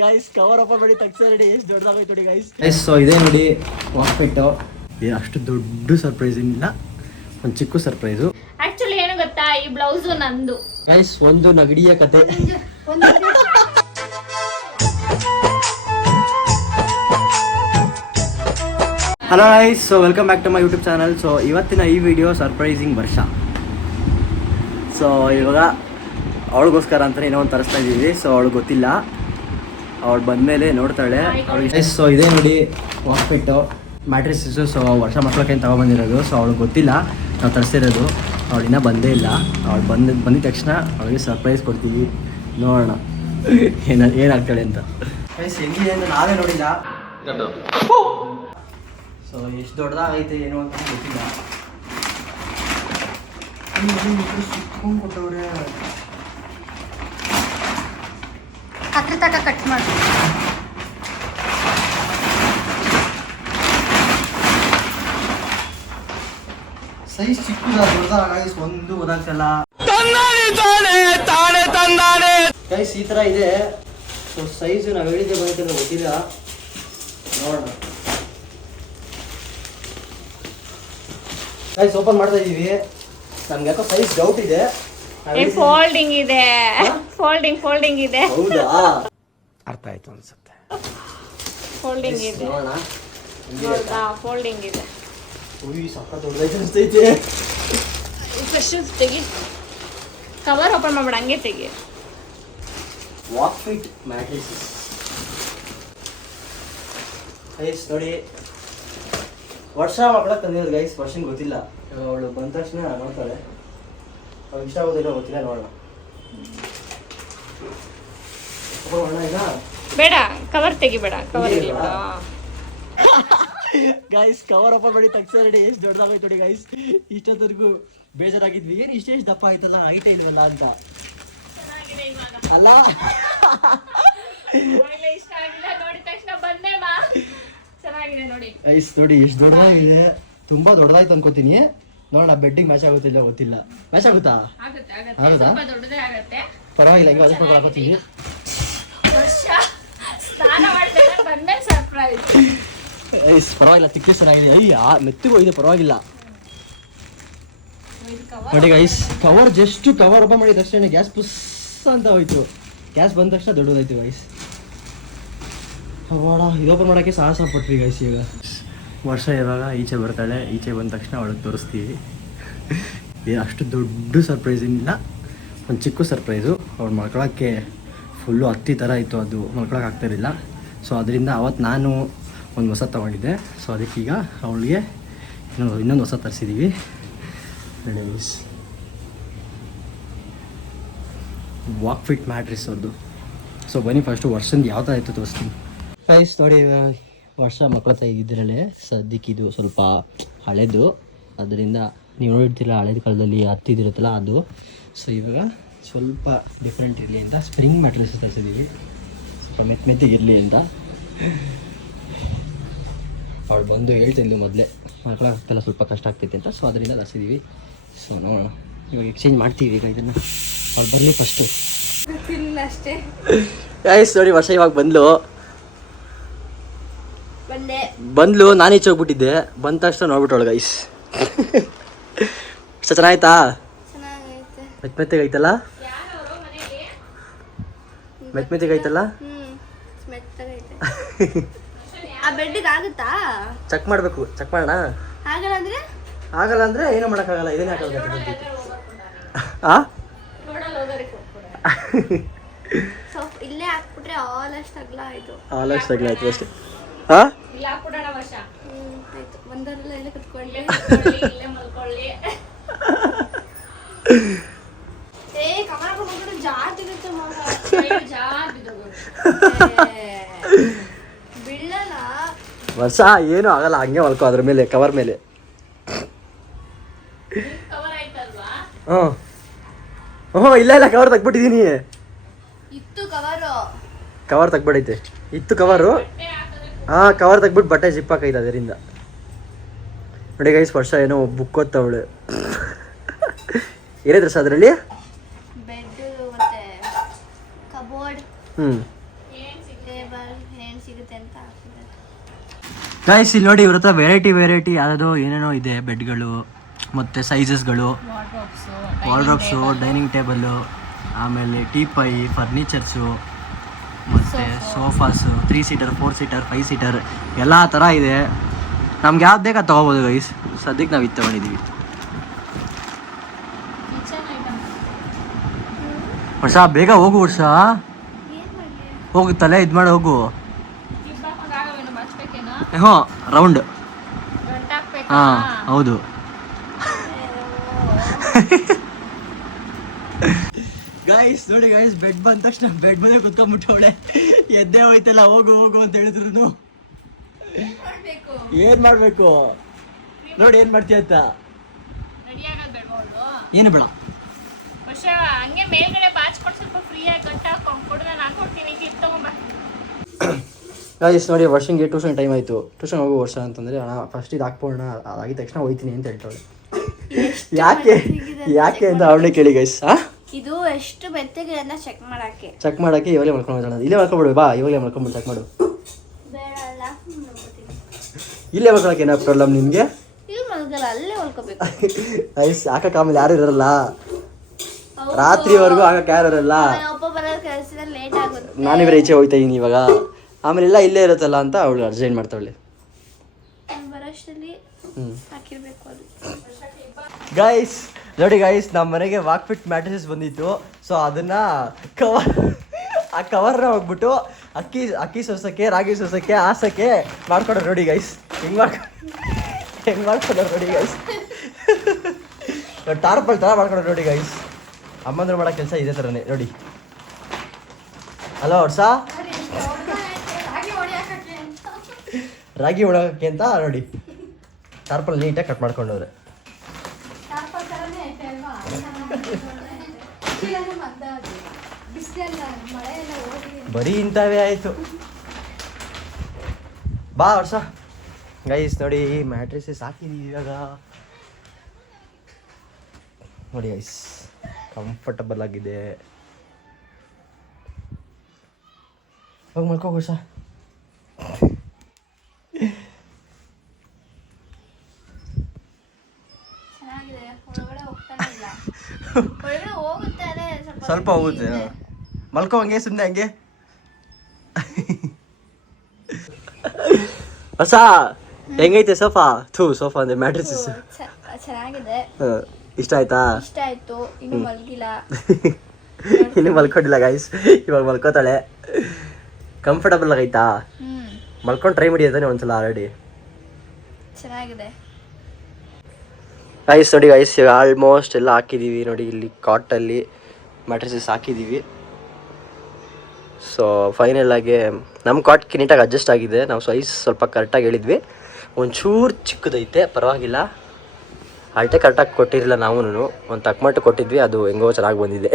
Guys cover open ಮಾಡಿ ತಕ್ಷಣ ready ಎಷ್ಟು ದೊಡ್ಡದಾಗೋಯ್ತು ನೋಡಿ ಗೈಸ್. ಸೊ ಇದೇ ನೋಡಿ ವಾಕ್ಪೆಟ್ಟು. ಅಷ್ಟು ದೊಡ್ಡ ಸರ್ಪ್ರೈಸ್ ಇಲ್ಲ, ಒಂದು ಚಿಕ್ಕ ಸರ್ಪ್ರೈಸು. ಆಕ್ಚುಲಿ ಏನು ಗೊತ್ತಾ, ಈ ಬ್ಲೌಸ್ ನಂದು ಗೈಸ್. ಒಂದು ನಗಡಿಯ ಕತೆ. Hello guys, so welcome back to my YouTube channel. So ಇವತ್ತಿನ ಈ ವಿಡಿಯೋ ಸರ್ಪ್ರೈಸಿಂಗ್ ವರ್ಷ. ಸೊ ಇವಾಗ ಅವಳಿಗೋಸ್ಕರ ಅಂತಲೇ ಏನೋ ಒಂದು ತರಿಸ್ತಾ ಇದ್ದೀವಿ. ಸೊ ಅವಳಿಗೆ ಗೊತ್ತಿಲ್ಲ, ಅವಳು ಬಂದಮೇಲೆ ನೋಡ್ತಾಳೆ ಅವಳಿಗೆ. ಸೊ ಇದೇ ನೋಡಿ ವಾಕ್ಪೆಟ್ಟು ಮ್ಯಾಟ್ರಿಸಸ್ಸು. ಸೊ ವರ್ಷ ಮಕ್ಕಳಕ್ಕೆ ತಗೊಬಂದಿರೋದು. ಸೊ ಅವಳಿಗೆ ಗೊತ್ತಿಲ್ಲ ನಾವು ತರಿಸಿರೋದು. ಅವಳಿನ್ನ ಬಂದೇ ಇಲ್ಲ. ಅವಳು ಬಂದಿದ ತಕ್ಷಣ ಅವಳಿಗೆ ಸರ್ಪ್ರೈಸ್ ಕೊಡ್ತೀವಿ. ನೋಡೋಣ ಏನಾಗ್ತಾಳೆ ಅಂತ. ಗೈಸ್ ಹೆಂಗಿದೆ ಅಂತ ನಾವೇ ನೋಡಿಲ್ಲ. ಸೊ ಎಷ್ಟು ದೊಡ್ಡದಾಗೈತೆ ಏನು ಅಂತ ಗೊತ್ತಿಲ್ಲ. ಸುತ್ಕೊಂಡು ಕೊಟ್ಟವ್ರೆ. ಹತ್ರ ತಕ ಕಟ್ ಮಾಡಿ. ಸೈಜ್ ಚಿಕ್ಕದ ದೊಡ್ಡದಾಗ ಗೈಸ್ ಒಂದು ಗೊತ್ತಾಗ್ತಲ್ಲ. ಗೈಸ್ ಈ ಥರ ಇದೆ. ಸೊ ಸೈಜು ನಾವು ಹೇಳಿದ್ದೆ ಬಂದಿಲ್ಲ, ಗೊತ್ತಿಲ್ಲ. ನೋಡೋಣ ಗೈಸ್, ಓಪನ್ ಮಾಡ್ತಾ ಇದೀವಿ. ನಮ್ಗೆ ಯಾಕೋ ಸೈಜ್ ಡೌಟ್ ಇದೆ. ಫೋಲ್ಡಿಂಗ್ ಇದೆ, ಫೋಲ್ಡಿಂಗ್ ಇದೆ. ಹೌದಾ, ಅರ್ಥ ಆಯ್ತು ಅನ್ಸುತ್ತೆ. ಫೋಲ್ಡಿಂಗ್ ಇದೆ, ನೋಡೋಣ. ಫೋಲ್ಡಿಂಗ್ ಇದೆ. ಉಯ್ ಸಕ್ಕ ದೊಡ್ಡದೈತೆ ಅನಿಸ್ತೈತೆ. ಫಸ್ಟ್ ತೆಗಿ, ಕವರ್ ಓಪನ್ ಮಾಡ್ಬೇಡ, ಹಂಗೆ ತೆಗಿ. ವಾಕ್ಫಿಟ್ ಮ್ಯಾಟ್ರಿಸಸ್ ಗೈಸ್ ನೋಡಿ. ವರ್ಷ ಮಕ್ಕಳ ತಂದಿರೋದು ಗೈಸ್. ವರ್ಷನ್ ಗೊತ್ತಿಲ್ಲ. ಅವಳು ಬಂದ ತಕ್ಷಣ ನೋಡ್ತಾಳೆ. ಅವ್ಳಿಗೆ ಇಷ್ಟ ಆಗೋದಿಲ್ಲ ಗೊತ್ತಿಲ್ಲ. ನೋಡೋಣ ಈಗ. ಬೇಡ, ಕವರ್ ತೆಗಿಬೇಡ, ಕವರ್ ಇಲ್ಲ. ಗೈಸ್ ಕವರ್ ಓಪನ್ ಮಾಡಿ ತಕ್ಷಣ ರೆಡಿ ಎಷ್ಟು ದೊಡ್ಡದಾಗೋಯ್ತು ನೋಡಿ ಗೈಸ್. ಇಷ್ಟೊತ್ತರೆಗೂ ಬೇಜಾರಾಗಿದ್ವಿ, ಏನು ಇಷ್ಟೇಷ್ಟು ದಪ್ಪ ಆಯ್ತಲ್ಲ, ಹೈಟೇ ಇಲ್ವಲ್ಲ ಅಂತ. ಅಲ್ಲ ಇಷ್ಟ ಆಗಿಲ್ಲ, ನೋಡಿದ ತಕ್ಷಣ ಬಂದೆ ಮಾ. ಚೆನ್ನಾಗಿದೆ ನೋಡಿ ಗೈಸ್. ನೋಡಿ ಎಷ್ಟು ದೊಡ್ಡದಾಗಿದೆ. ತುಂಬಾ ದೊಡ್ಡದಾಯ್ತು ಅನ್ಕೋತೀನಿ. ನೋಡೋಣ ಬೆಡ್ಡಿಗೆ ಮ್ಯಾಚ್ ಆಗುತ್ತಿಲ್ಲ, ಗೊತ್ತಿಲ್ಲ. ಮ್ಯಾಚ್ ಆಗುತ್ತಾ? ಆಗುತ್ತಾ? ದೊಡ್ಡದೇ ಆಗುತ್ತೆ, ಪರವಾಗಿಲ್ಲ. ಹಿಂಗೆ ಅದಕ್ಕೆ ಹಾಕೋತೀವಿ. ಸ್ನಾನ ಮಾಡ್ತಾರೆ ಬಂದ್ಮೇಲೆ ಸರ್ಪ್ರೈಸ್. ಐಸ್ ಪರವಾಗಿಲ್ಲ, ತಿಕ್ಲೆ ಚೆನ್ನಾಗಿದೆ. ಅಯ್ಯ ಮೆತ್ತಿಗೂ ಇದೆ, ಪರವಾಗಿಲ್ಲ. ನೋಡಿ guys, cover just cover open ಮಾಡಿದ ತಕ್ಷಣ ಗ್ಯಾಸ್ ಪುಸ್ ಅಂತ ಹೋಯ್ತು. ಗ್ಯಾಸ್ ಬಂದ ತಕ್ಷಣ ದೊಡ್ಡದಾಯ್ತು ಗೈಸ್. ಅವಾಡ ಇದು ಓಪನ್ ಮಾಡೋಕ್ಕೆ ಸಾಹಸ ಪಟ್ವಿ ಗೈಸ್. ಈಗ ವರ್ಷ ಇವಾಗ ಈಚೆ ಬರ್ತಾಳೆ. ಈಚೆ ಬಂದ ತಕ್ಷಣ ಅವಳಿಗೆ ತೋರಿಸ್ತೀವಿ. ಏನು ಅಷ್ಟು ದೊಡ್ಡ ಸರ್ಪ್ರೈಸ್ ಇಲ್ಲ, ಒಂದು ಚಿಕ್ಕ ಸರ್ಪ್ರೈಸು. ಅವಳು ಮಲ್ಕೊಳಕ್ಕೆ ಫುಲ್ಲು ಹತ್ತಿ ಥರ ಇತ್ತು, ಅದು ಮಲ್ಕೊಳಕ್ಕೆ ಆಗ್ತಾಯಿರಲಿಲ್ಲ. ಸೊ ಅದರಿಂದ ಅವತ್ತು ನಾನು ಒಂದು ಹೊಸ ತೊಗೊಂಡಿದ್ದೆ. ಸೊ ಅದಕ್ಕೀಗ ಅವಳಿಗೆ ಇನ್ನೊಂದು ಹೊಸ ತರಿಸಿದ್ದೀವಿ. ವಾಕ್ಫಿಟ್ ಮ್ಯಾಟ್ರಿಸ್ ಅವ್ರದ್ದು. ಸೊ ಬನ್ನಿ ಫಸ್ಟು ವರ್ಷದ ಯಾವ ಥರ ಇತ್ತು ತೋರಿಸ್ತೀನಿ ಗೈಸ್. ನೋಡಿ ವರ್ಷ ಮಕ್ಕಳ ಇದರಲ್ಲಿ ಸದ್ಯಕ್ಕಿದು ಸ್ವಲ್ಪ ಹಳೆದು, ಅದರಿಂದ ನೀವು ನೋಡಿರ್ತಿಲ್ಲ ಹಳೇದು ಕಾಲದಲ್ಲಿ ಹತ್ತಿದಿರುತ್ತಲ್ಲ ಅದು. ಸೊ ಇವಾಗ ಸ್ವಲ್ಪ ಡಿಫ್ರೆಂಟ್ ಇರಲಿ ಅಂತ ಸ್ಪ್ರಿಂಗ್ ಮ್ಯಾಟ್ರಿಸ್ ತರಿಸಿದ್ದೀವಿ, ಸ್ವಲ್ಪ ಮೆತ್ತಿಗಿರಲಿ ಅಂತ. ಅವಳು ಬಂದು ಹೇಳ್ತಿದ್ಲು ಮೊದಲೇ ಮಕ್ಕಳಾಗ್ತಲ್ಲ ಸ್ವಲ್ಪ ಕಷ್ಟ ಆಗ್ತೈತೆ ಅಂತ. ಸೊ ಅದರಿಂದ ತರಿಸಿದ್ದೀವಿ. ಸೊ ನೋಡೋಣ, ಇವಾಗ ಎಕ್ಸ್ಚೇಂಜ್ ಮಾಡ್ತೀವಿ ಈಗ ಇದನ್ನು. ಅವ್ಳು ಬರಲಿ ಫಸ್ಟು ಅಷ್ಟೇ ಗೈಸ್. ನೋಡಿ ವರ್ಷ ಇವಾಗ ಬಂದ್ಲು. ನಾನು ಈಚೆ ಹೋಗ್ಬಿಟ್ಟಿದ್ದೆ. ಬಂದ ತಕ್ಷಣ ನೋಡ್ಬಿಟ್ಟವಳು ಗೈಸ್. ಇಷ್ಟ ಚೆನ್ನಾಯ್ತಾ? ಮೆತ್ತಗೈತಲ್ಲ, ಮೆತ್ತಗೈತಲ್ಲ. ಚೆಕ್ ಮಾಡಬೇಕು. ಚೆಕ್ ಮಾಡೋಣ. ಆಗಲ್ಲ ಅಂದ್ರೆ ಏನೋ ಮಾಡೋಕ್ಕಾಗಲ್ಲ. ಇದೇನೇ ಹಾಕಲ್ಲ. ಇಲ್ಲೇ ಹಾಕ್ಬಿಟ್ರೆ ಆಲ್ಮೋಸ್ಟ್ ಅಗಲ ಆಯ್ತು ಅಷ್ಟೇ. ಇಲ್ಲ ಹಾಕ್ಬಿಡೋಣ ವರ್ಷ. ಆಯ್ತು, ಬಂದವರೆಲ್ಲ ಎಲ್ಲ ಕುತ್ಕೊಳ್ಳಿ, ಇಲ್ಲೇ ಮಲ್ಕೊಳ್ಳಿ. ಕವರ್ ಹಾಕೊಂಡು ಜಾರ್ದಿರುತ್ತೆ ಬೀಳಲ್ಲ. ವರ್ಷ ಏನೂ ಆಗಲ್ಲ, ಹಂಗೆ ಮಲ್ಕೋ ಅದ್ರ ಮೇಲೆ, ಕವರ್ ಮೇಲೆ. ಕವರ್ ಆಯ್ತಲ್ವಾ? ಇಲ್ಲ ಕವರ್ ತೆಗ್ಬಿಟ್ಟಿದ್ದೀನಿ. ಇತ್ತು ಕವರು, ಕವರ್ ತೆಗ್ಬಿಡೈತೆ. ಇತ್ತು ಕವರು. ಹಾಂ, ಕವರ್ ತೆಗ್ಬಿಟ್ಟು ಬಟ್ಟೆ ಜಿಪ್ ಹಾಕೈತೆ ಅದರಿಂದ. ನೋಡಿ ಗೈಸ್, ವರ್ಷ ಏನೋ ಬುಕ್ ಓದ್ತಾವಳೆ. ಏನಿದ್ರೆ ಸರ್ ಅದರಲ್ಲಿ? ಬೆಡ್ ಮತ್ತೆ ಕಬೋರ್ಡ್. ಹ್ಞೂ ಸಿಗುತ್ತೆ ಅಂತ ಹಾಕಿದ್ದಾರೆ. ಗೈಸ್ ಇಲ್ಲಿ ನೋಡಿ ಇವ್ರ ಹತ್ರ ವೆರೈಟಿ ಯಾವ್ದು ಏನೇನೋ ಇದೆ, ಬೆಡ್ಗಳು ಮತ್ತು ಸೈಜಸ್ಗಳು, ವಾರ್ಡ್ರೋಬ್ಸು, ಡೈನಿಂಗ್ ಟೇಬಲ್ಲು, ಆಮೇಲೆ ಟೀಪೈ, ಫರ್ನಿಚರ್ಸು, ಮತ್ತು ಸೋಫಾಸು, 3 ಸೀಟರ್, 4 ಸೀಟರ್, 5 ಸೀಟರ್ ಎಲ್ಲ ಥರ ಇದೆ. ನಮ್ಗೆ ಯಾವ್ದು ಬೇಕಾ ತೊಗೋಬೋದು ಗೈಸ್. ಸದ್ಯಕ್ಕೆ ನಾವು ಇದು ತೊಗೊಂಡಿದ್ದೀವಿ. ವರ್ಷ ಬೇಗ ಹೋಗು, ವರ್ಷ ಹೋಗು, ತಲೆ ಇದು ಮಾಡಿ ಹೋಗು. ಹ್ಞೂ ರೌಂಡ್. ಹಾಂ ಹೌದು. ಗೈಸ್ ನೋಡಿ ಗೈಸ್, ಬೆಡ್ ಬಂದ ತಕ್ಷಣ ಬೆಡ್ ಮೇಲೆ ಕುತ್ಕೊಂಡ್ಬಿಟ್ಟವಳೆ. ಎದ್ದೇ ಹೋಯ್ತಲ್ಲ, ಹೋಗು ಹೋಗು ಅಂತ ಹೇಳಿದ್ರು. ಏನ್ ಮಾಡ್ಬೇಕು ನೋಡಿ, ಏನ್ ಮಾಡ್ತೀಯ ಅಂತ. ಏನು ಬೇಡ, ಹಂಗೆ ಮೇಲ್ಗಡೆ ಬಾಚ್ಕೊಂಡು ಸ್ವಲ್ಪ ಫ್ರೀ ಆಗಿ ಗಂಟ ಕೊಡು, ನಾನು ಹಾಕೊಡ್ತೀನಿ. ಕ್ಲಿಪ್ ತಗೊಂಡ್ಬರ್ತೀನಿ. ಗೈಸ್ ನೋಡಿ, ವರ್ಷಂಗೆ ಟ್ಯೂಷನ್ ಟೈಮ್ ಆಯಿತು. ಟ್ಯೂಷನ್ ಹೋಗೋ ವರ್ಷ ಅಂತಂದರೆ ಅಣ್ಣ ಫಸ್ಟ್ ಇದು ಹಾಕ್ಬೋಣ, ಅದಾಗಿದ ತಕ್ಷಣ ಹೋಯ್ತೀನಿ ಅಂತ ಹೇಳ್ತಾಳೆ. ಯಾಕೆ ಅಂತ ಅವಳೇ ಕೇಳಿ ಗೈಸ್. ಇದು ಎಷ್ಟು ಮೆತ್ತಗೆ ಅಂತ ಚೆಕ್ ಮಾಡಕ್ಕೆ ಇವಾಗಲೇ ಮಲ್ಕೊಂಡು ಇಲ್ಲೇ ಮಲ್ಕೊಂಡ್ಬಿಡು. ಬಾ ಇವಾಗಲೇ ಮಲ್ಕೊಂಡ್ಬಿಡು, ಚೆಕ್ ಮಾಡು. ಬೇಡ, ಇಲ್ಲೇ ಮಲ್ಕೊಳಕ್ಕೆ ಏನೋ ಪ್ರಾಬ್ಲಮ್ ನಿಮಗೆ? ಇಲ್ಲಿ ಮಲ್ಗಲ್ಲ, ಅಲ್ಲೇ ಮಲ್ಕೋಬೇಕು. ಗೈಸ್ ಹಾಕಕ್ಕೆ ಆಮೇಲೆ ಯಾರು ಇರಲ್ಲ, ರಾತ್ರಿವರೆಗೂ ಹಾಕಕ್ಕೆ ಯಾರು ಇರಲ್ಲ. ಒಬ್ಬ ಬರೋದು ಕೆಲಸದಲ್ಲಿ ಲೇಟ್ ಆಗುತ್ತೆ. ನಾನಿವರೇ ಈಚೆ ಹೋಗ್ತಾ ಇದೀನಿ ಇವಾಗ, ಆಮೇಲೆ ಎಲ್ಲ ಇಲ್ಲೇ ಇರುತ್ತಲ್ಲ ಅಂತ ಅವಳು ಅರ್ಜೆಂಟ್ ಮಾಡ್ತಾವಳೆ. ಬರೋಷ್ಟರಲ್ಲಿ ಹಾಕಿರ್ಬೇಕು ಅದು. ಗೈಸ್ ನೋಡಿ ಗೈಸ್, ನಮ್ಮ ಮನೆಗೆ ವಾಕ್ ಫಿಟ್ ಮ್ಯಾಟ್ರೆಸಸ್ ಬಂದಿತ್ತು. ಸೊ ಅದನ್ನ ಕವರ್ನ ಹೋಗ್ಬಿಟ್ಟು ಅಕ್ಕಿ ಸೋಸಕ್ಕೆ, ರಾಗಿ ಸೋಸಕ್ಕೆ, ಹಾಸಕ್ಕೆ ಮಾಡ್ಕೊಡೋರು ನೋಡಿ ಗೈಸ್. ಹೆಂಗ್ ಮಾಡ್ಕೊಡೋರು ನೋಡಿ ಗೈಸ್. ಟಾರ್ಪಲ್ ಥರ ಮಾಡ್ಕೊಡೋರು ನೋಡಿ ಗೈಸ್. ಅಮ್ಮಂದ್ರು ಮಾಡೋ ಕೆಲಸ ಇದೇ ಥರನೇ ನೋಡಿ. ಹಲೋ ವರ್ಷ, ರಾಗಿ ಹೊಡೋಕ್ಕೆ ಅಂತ ನೋಡಿ ಟಾರ್ಪಲ್ ನೀಟಾಗಿ ಕಟ್ ಮಾಡ್ಕೊಂಡವ್ರೆ. ಬರೀ ಇಂಥವೇ ಆಯಿತು. ಬಾ ವರ್ಷ. ಗೈಸ್ ನೋಡಿ, ಮ್ಯಾಟ್ರೆಸಸ್ ಹಾಕಿದೀವಿ ಇವಾಗ ನೋಡಿ ಗೈಸ್, ಕಂಫರ್ಟಬಲ್ ಆಗಿದೆ. ಹೋಗಿ ಮಲ್ಕೋ ವರ್ಷ. ಚೆನ್ನಾಗಿದೆ, ಒಳಗಡೆ ಹೋಗ್ತಾನೆ ಇಲ್ಲ. ಒಳಗಡೆ ಹೋಗುತ್ತೆ, ಅದೇ ಸ್ವಲ್ಪ ಹೋಗುತ್ತೆ. ಮಲ್ಕೋ ಹಂಗೆ, ಸುಮ್ಮನೆ ಹಂಗೆ. ಹೊಸ ಹೆಂಗೈತೆ ಸೋಫಾ? ಸೋಫಾ ಅಂದ್ರೆ ಮ್ಯಾಟ್ರೆಸಸ್ ಚೆನ್ನಾಗಿದೆ. ಇಷ್ಟ ಆಯ್ತಾ? ಇಷ್ಟ ಆಯ್ತು. ಇನ್ನು ಮಲ್ಗಿಲ್ಲ. ಇನ್ನು ಮಲ್ಕೊಂಡಿಲ್ಲ ಗೈಸ್, ಇವಾಗ ಮಲ್ಕೋತಾಳೆ. ಕಂಫರ್ಟಬಲ್ ಆಗೈತಾ? ಮಲ್ಕೊಂಡು ಟ್ರೈ ಮಾಡಿ ಅಂತಾನೆ ಒಂದ್ಸಲ ಆಲ್ರೆಡಿ. ಚೆನ್ನಾಗಿದೆ ಗೈಸ್ ನೋಡಿ ಗೈಸ್, ಇವಾಗ ಆಲ್ಮೋಸ್ಟ್ ಎಲ್ಲ ಹಾಕಿದ್ದೀವಿ ನೋಡಿ. ಇಲ್ಲಿ ಕಾಟಲ್ಲಿ ಮ್ಯಾಟ್ರೆಸಸ್ ಹಾಕಿದ್ದೀವಿ. ಸೊ ಫೈನಲ್ ಆಗಿ ನಮ್ಮ ಕಾಟ್ಗೆ ನೀಟಾಗಿ ಅಡ್ಜಸ್ಟ್ ಆಗಿದೆ. ನಾವು ಸೈಜ್ ಸ್ವಲ್ಪ ಕರೆಕ್ಟಾಗಿ ಹೇಳಿದ್ವಿ. ಒಂಚೂರು ಚಿಕ್ಕದೈತೆ, ಪರವಾಗಿಲ್ಲ. ಅಳತೆ ಕರೆಕ್ಟಾಗಿ ಕೊಟ್ಟಿರಲಿಲ್ಲ ನಾವು, ಒಂದು ತಕ್ಕಮಟ್ಟು ಕೊಟ್ಟಿದ್ವಿ. ಅದು ಹೆಂಗೋ ಚೆನ್ನಾಗಿ ಬಂದಿದೆ.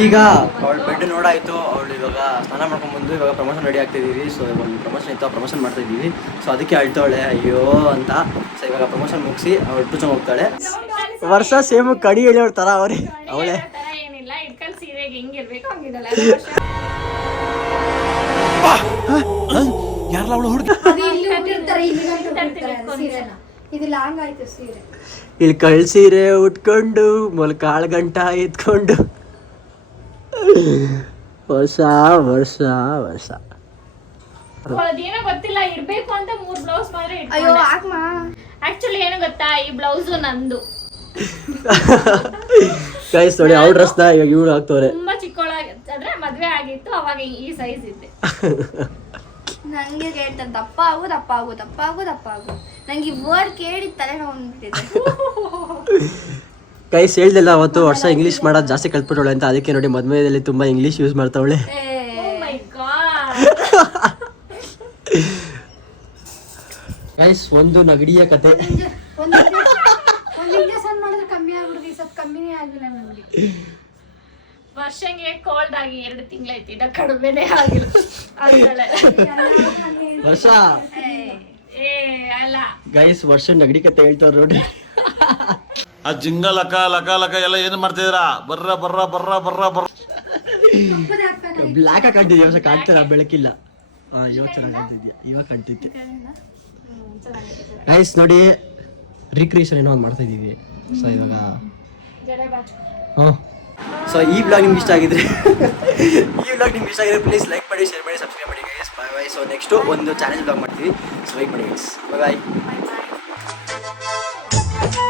ಈಗ ಅವಳು ಬೆಡ್ ನೋಡಾಯಿತು. ಅವಳು ಇವಾಗ ಸ್ನಾನ ಮಾಡ್ಕೊಂಡ್ಬಂದು ಇವಾಗ ಪ್ರಮೋಷನ್ ರೆಡಿ ಆಗ್ತಿದ್ದೀವಿ. ಸೊ ಒಂದು ಪ್ರಮೋಷನ್ ಇತ್ತು, ಪ್ರಮೋಷನ್ ಮಾಡ್ತಾ ಇದ್ದೀವಿ. ಸೊ ಅದಕ್ಕೆ ಅಳ್ತಾವಳೆ ಅಯ್ಯೋ ಅಂತ. ಸೊ ಇವಾಗ ಪ್ರಮೋಷನ್ ಮುಗಿಸಿ ಅವಳು ಟ್ಯೂಷನ್ ಹೋಗ್ತಾಳೆ. ವರ್ಷ ಸೇಮ್ ಕಡಿ ಹೇಳಿಯವ್ರ ಥರ ಅವಳೆ. ಏನಿಲ್ಲ, ಇಟ್ಕಲ್ ಸೀರೆಗೆ ಹೆಂಗಿರ್ಬೇಕು ಹಂಗಿದಲ್ಲ. ಯಾರಲ್ಲ ಅವಳು ಹುಡುಗ ಇದು ಲಾಂಗ್ ಆಯ್ತು ಸೀರೆ. ಇಲ್ಲಿ ಕಳ್ಸೀರೆ ಉಟ್ಕೊಂಡು ಮೊಲಕಾಳು ಗಂಟ ಎತ್ಕೊಂಡು ವರ್ಷ ವರ್ಷ ವರ್ಷ. ಏನೋ ಗೊತ್ತಿಲ್ಲ, ಇರ್ಬೇಕು ಅಂತ 3 ಬ್ಲೌಸ್ ಮಾತ್ರ ಇಟ್ಕೊಂಡೆ. ಆಕ್ಚುಲಿ ಏನು ಗೊತ್ತಾ, ಈ ಬ್ಲೌಸು ನಂದು. ಗೈಸ್ ನೋಡಿ, ಅವ್ರ ಡ್ರೆಸ್ನ ಇವಾಗ ಇವಳು ಹಾಕ್ತವ್ರೆ. ತುಂಬಾ ಚಿಕ್ಕವಳಾಗಿ ಆದ್ರೆ ಮದ್ವೆ ಆಗಿತ್ತು, ಅವಾಗ ಈ ಸೈಜ್ ಇದ್ದೆ. ನಂಗೆ ಕೇಳ್ತಾರೆ ದಪ್ಪ ಆಗು ದಪ್ಪ ಆಗು ದಪ್ಪ ಆಗು ದಪ್ಪ ಆಗು. ನಂಗೆ ಈ ವರ್ಡ್ ಕೇಳಿ ತಲೆ ನೋಡ್ಬಿಟ್ಟಿದೆ. ಗೈಸ್ ಹೇಳ್ದಿಲ್ಲ ಅವತ್ತು ವರ್ಷ ಇಂಗ್ಲೀಷ್ ಮಾಡೋದು ಜಾಸ್ತಿ ಕಲ್ತ್ಬಿಟ್ಟವಳೆ ಅಂತ. ಅದಕ್ಕೆ ನೋಡಿ ಮದ್ವೆಯಲ್ಲಿ ತುಂಬಾ ಇಂಗ್ಲೀಷ್ ಯೂಸ್ ಮಾಡ್ತಾವಳೆ. ಗೈಸ್ ಒಂದು ನಗಡಿಯ ಕತೆ. ವರ್ಷಂಗೆ ಕೋಲ್ಡ್ ಆಗಿ 2 ತಿಂಗಳಾಯ್ತು, ಇದ ಕಡಿಮೆನೇ ಆಗಿಲ್ಲ. ವರ್ಷ ಅಲ್ಲ ಗೈಸ್, ವರ್ಷ ನಗಡಿ ಕತೆ ಹೇಳ್ತಾರ ನೋಡಿ. ಆ ಜಿಂಗ ಲಕ ಲಕ ಲಕ ಎಲ್ಲ ಏನ್ ಮಾಡ್ತಿದ್ದೀರಾ? ಬರ್ರ ಬರ್ರ ಬರ್ರ ಬರ್ರ ಬರ್ರ. ಬ್ಲ್ಯಾಕ್ ಆಗಿ ಕಾಣ್ತಿದ್ಯಾ ಹೊಸ ಕಾಣ್ತಾರ ಬೆಳಕಿಲ್ಲ ಇವಾಗ ಚೆನ್ನಾಗಿ ಕಾಣ್ತಿದ್ಯಾ ಇವಾಗ ಕಾಣ್ತಿದ್ದೆ ಗೈಸ್ ನೋಡಿ ರಿಕ್ರಿಯೇಷನ್ ಏನೋ ಒಂದು ಮಾಡ್ತಾ ಇದೀವಿ ಸೊ ಇವಾಗ ಸೊ ಈ ಬ್ಲಾಗ್ ನಿಮ್ಗೆ ಇಷ್ಟ ಆಗಿದ್ರೆ ಪ್ಲೀಸ್ ಲೈಕ್ ಮಾಡಿ ಶೇರ್ ಮಾಡಿ ಸಬ್ಸ್ಕ್ರೈಬ್ ಮಾಡಿ ಗೈಸ್ ಬಾಯ್ ಬಾಯ್ ಸೊ ನೆಕ್ಸ್ಟ್ ಒಂದು ಚಾಲೆಂಜ್ ಬ್ಲಾಗ್ ಮಾಡ್ತೀವಿ ಸೊ ಲೈಕ್ ಮಾಡಿ ಗೈಸ್ ಬಾಯ್ ಬಾಯ್ Bye.